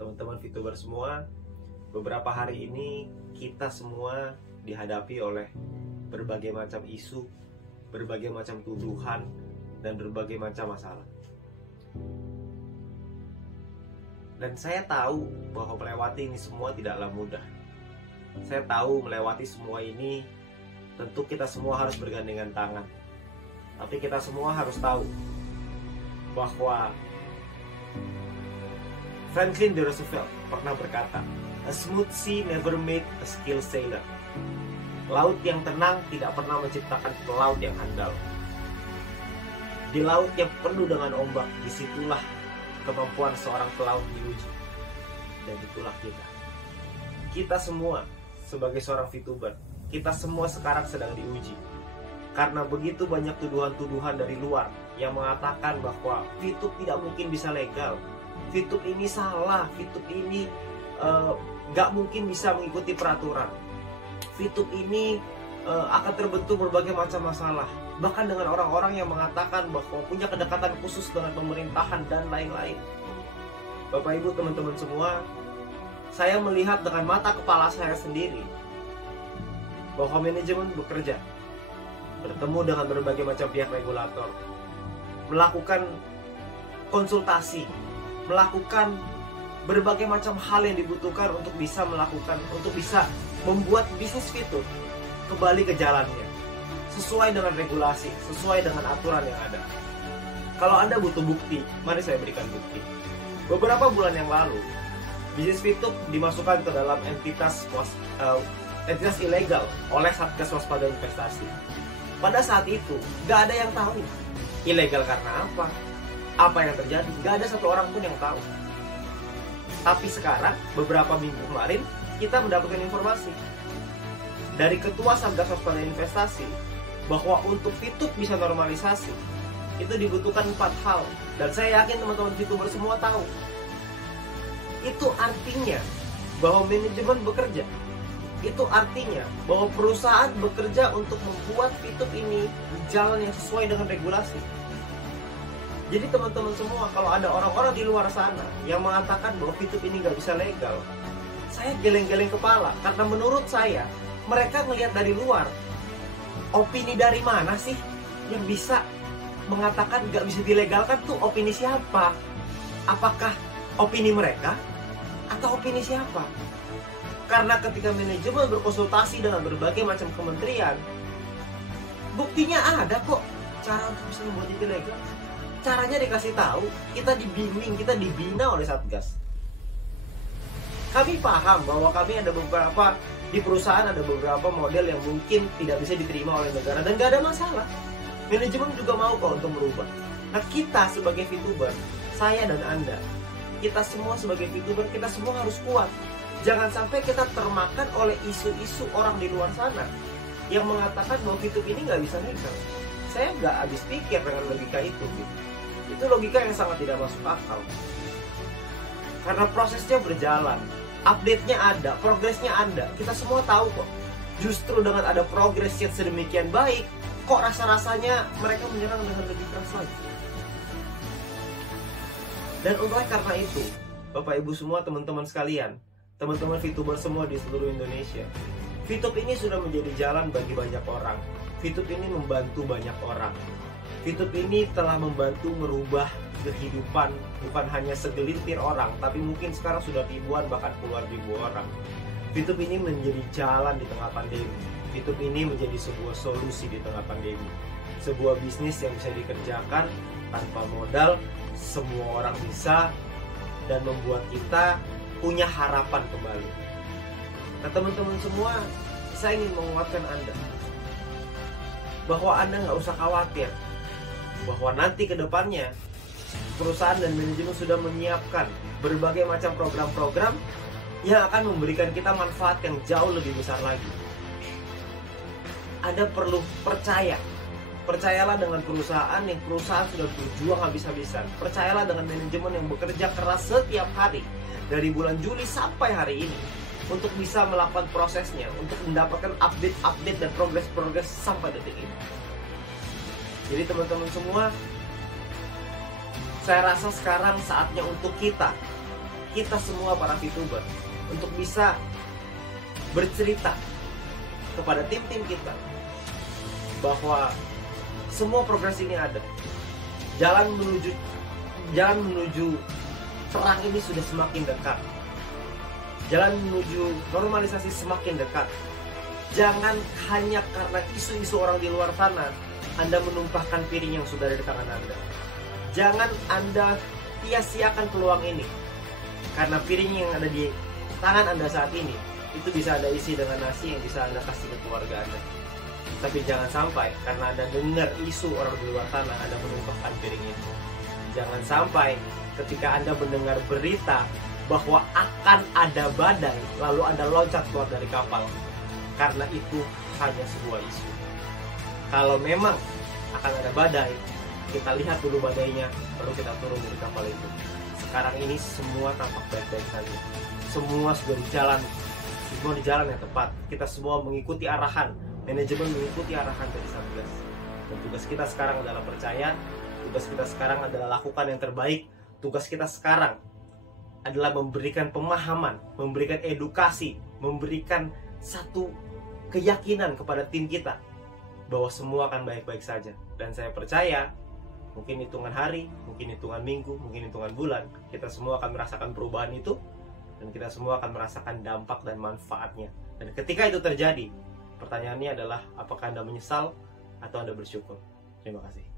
teman-teman VTuber semua. Beberapa hari ini kita semua dihadapi oleh berbagai macam isu, berbagai macam tuduhan, dan berbagai macam masalah. Dan saya tahu bahwa melewati ini semua tidaklah mudah. Saya tahu melewati semua ini tentu kita semua harus bergandengan tangan. Tapi kita semua harus tahu bahwa Franklin D. Roosevelt pernah berkata, "A smooth sea never made a skilled sailor." Laut yang tenang tidak pernah menciptakan pelaut yang handal. Di laut yang penuh dengan ombak, disitulah kemampuan seorang pelaut diuji. Dan itulah kita. Kita semua sebagai seorang VTuber, kita semua sekarang sedang diuji. Karena begitu banyak tuduhan-tuduhan dari luar yang mengatakan bahwa VTube tidak mungkin bisa legal, VTube ini salah, VTube ini gak mungkin bisa mengikuti peraturan, VTube ini akan terbentuk berbagai macam masalah. Bahkan dengan orang-orang yang mengatakan bahwa punya kedekatan khusus dengan pemerintahan dan lain-lain. Bapak Ibu teman-teman semua, saya melihat dengan mata kepala saya sendiri bahwa manajemen bekerja, bertemu dengan berbagai macam pihak regulator, melakukan konsultasi, melakukan berbagai macam hal yang dibutuhkan untuk bisa membuat bisnis VTube kembali ke jalannya, sesuai dengan regulasi, sesuai dengan aturan yang ada. Kalau Anda butuh bukti, mari saya berikan bukti. Beberapa bulan yang lalu, bisnis VTube dimasukkan ke dalam entitas ilegal oleh Satgas Waspada Investasi. Pada saat itu, gak ada yang tahu ilegal karena apa yang terjadi. Gak ada satu orang pun yang tahu. Tapi sekarang, beberapa minggu kemarin, kita mendapatkan informasi dari Ketua Satgas Waspada Investasi bahwa untuk VTube bisa normalisasi, itu dibutuhkan 4 hal. Dan saya yakin teman-teman VTuber semua tahu. Itu artinya bahwa manajemen bekerja. Itu artinya bahwa perusahaan bekerja untuk membuat VTube ini jalan yang sesuai dengan regulasi. Jadi teman-teman semua, kalau ada orang-orang di luar sana yang mengatakan bahwa VTube ini nggak bisa legal, saya geleng-geleng kepala. Karena menurut saya, mereka melihat dari luar. Opini dari mana sih yang bisa mengatakan nggak bisa dilegalkan? Tuh opini siapa? Apakah opini mereka? Atau opini siapa? Karena ketika manajemen berkonsultasi dengan berbagai macam kementerian, buktinya ada kok cara untuk bisa membuat itu legal. Caranya dikasih tahu, kita dibimbing, kita dibina oleh Satgas. Kami paham bahwa kami ada beberapa di perusahaan, ada beberapa model yang mungkin tidak bisa diterima oleh negara dan gak ada masalah. Manajemen juga mau kok untuk merubah. Nah, kita sebagai VTuber, saya dan Anda, kita semua sebagai VTuber, kita semua harus kuat. Jangan sampai kita termakan oleh isu-isu orang di luar sana yang mengatakan bahwa VTube ini nggak bisa legal. Saya nggak habis pikir dengan logika itu. Itu logika yang sangat tidak masuk akal. Karena prosesnya berjalan, update-nya ada, progresnya ada. Kita semua tahu kok. Justru dengan ada progres yang sedemikian baik, kok rasa-rasanya mereka menyerang dengan lebih keras lagi. Dan oleh karena itu, Bapak Ibu semua, teman-teman sekalian, teman-teman VTuber semua di seluruh Indonesia, VTube ini sudah menjadi jalan bagi banyak orang. VTube ini membantu banyak orang. VTube ini telah membantu merubah kehidupan bukan hanya segelintir orang, tapi mungkin sekarang sudah ribuan bahkan puluhan ribu orang. VTube ini menjadi jalan di tengah pandemi. VTube ini menjadi sebuah solusi di tengah pandemi. Sebuah bisnis yang bisa dikerjakan tanpa modal, semua orang bisa, dan membuat kita punya harapan kembali. Nah teman-teman semua, saya ingin menguatkan Anda bahwa Anda nggak usah khawatir bahwa nanti ke depannya perusahaan dan manajemen sudah menyiapkan berbagai macam program-program yang akan memberikan kita manfaat yang jauh lebih besar lagi. Anda perlu percaya. Percayalah dengan perusahaan yang sudah berjuang habis-habisan. Percayalah dengan manajemen yang bekerja keras setiap hari dari bulan Juli sampai hari ini untuk bisa melakukan prosesnya, untuk mendapatkan update-update dan progres-progres sampai detik ini. Jadi teman-teman semua, saya rasa sekarang saatnya untuk kita kita semua para VTuber untuk bisa bercerita kepada tim-tim kita bahwa semua progres ini ada. Jalan menuju terang ini sudah semakin dekat. Jalan menuju normalisasi semakin dekat. Jangan hanya karena isu-isu orang di luar sana Anda menumpahkan piring yang sudah ada di tangan Anda. Jangan Anda sia-siakan peluang ini, karena piring yang ada di tangan Anda saat ini itu bisa Anda isi dengan nasi yang bisa Anda kasih ke keluarga Anda. Tapi jangan sampai karena Anda dengar isu orang di luar sana Anda menumpahkan piring itu. Jangan sampai ketika Anda mendengar berita bahwa akan ada badai lalu Anda loncat keluar dari kapal, karena itu hanya sebuah isu. Kalau memang akan ada badai, kita lihat dulu badainya, baru kita turun dari kapal itu. Sekarang ini semua tampak baik-baik saja. Semua sudah di jalan yang tepat. Kita semua mengikuti arahan, manajemen mengikuti arahan dari Satgas. Dan tugas kita sekarang adalah percaya, tugas kita sekarang adalah lakukan yang terbaik, tugas kita sekarang adalah memberikan pemahaman, memberikan edukasi, memberikan satu keyakinan kepada tim kita bahwa semua akan baik-baik saja. Dan saya percaya mungkin hitungan hari, mungkin hitungan minggu, mungkin hitungan bulan, kita semua akan merasakan perubahan itu, dan kita semua akan merasakan dampak dan manfaatnya. Dan ketika itu terjadi, pertanyaannya adalah apakah Anda menyesal atau Anda bersyukur? Terima kasih.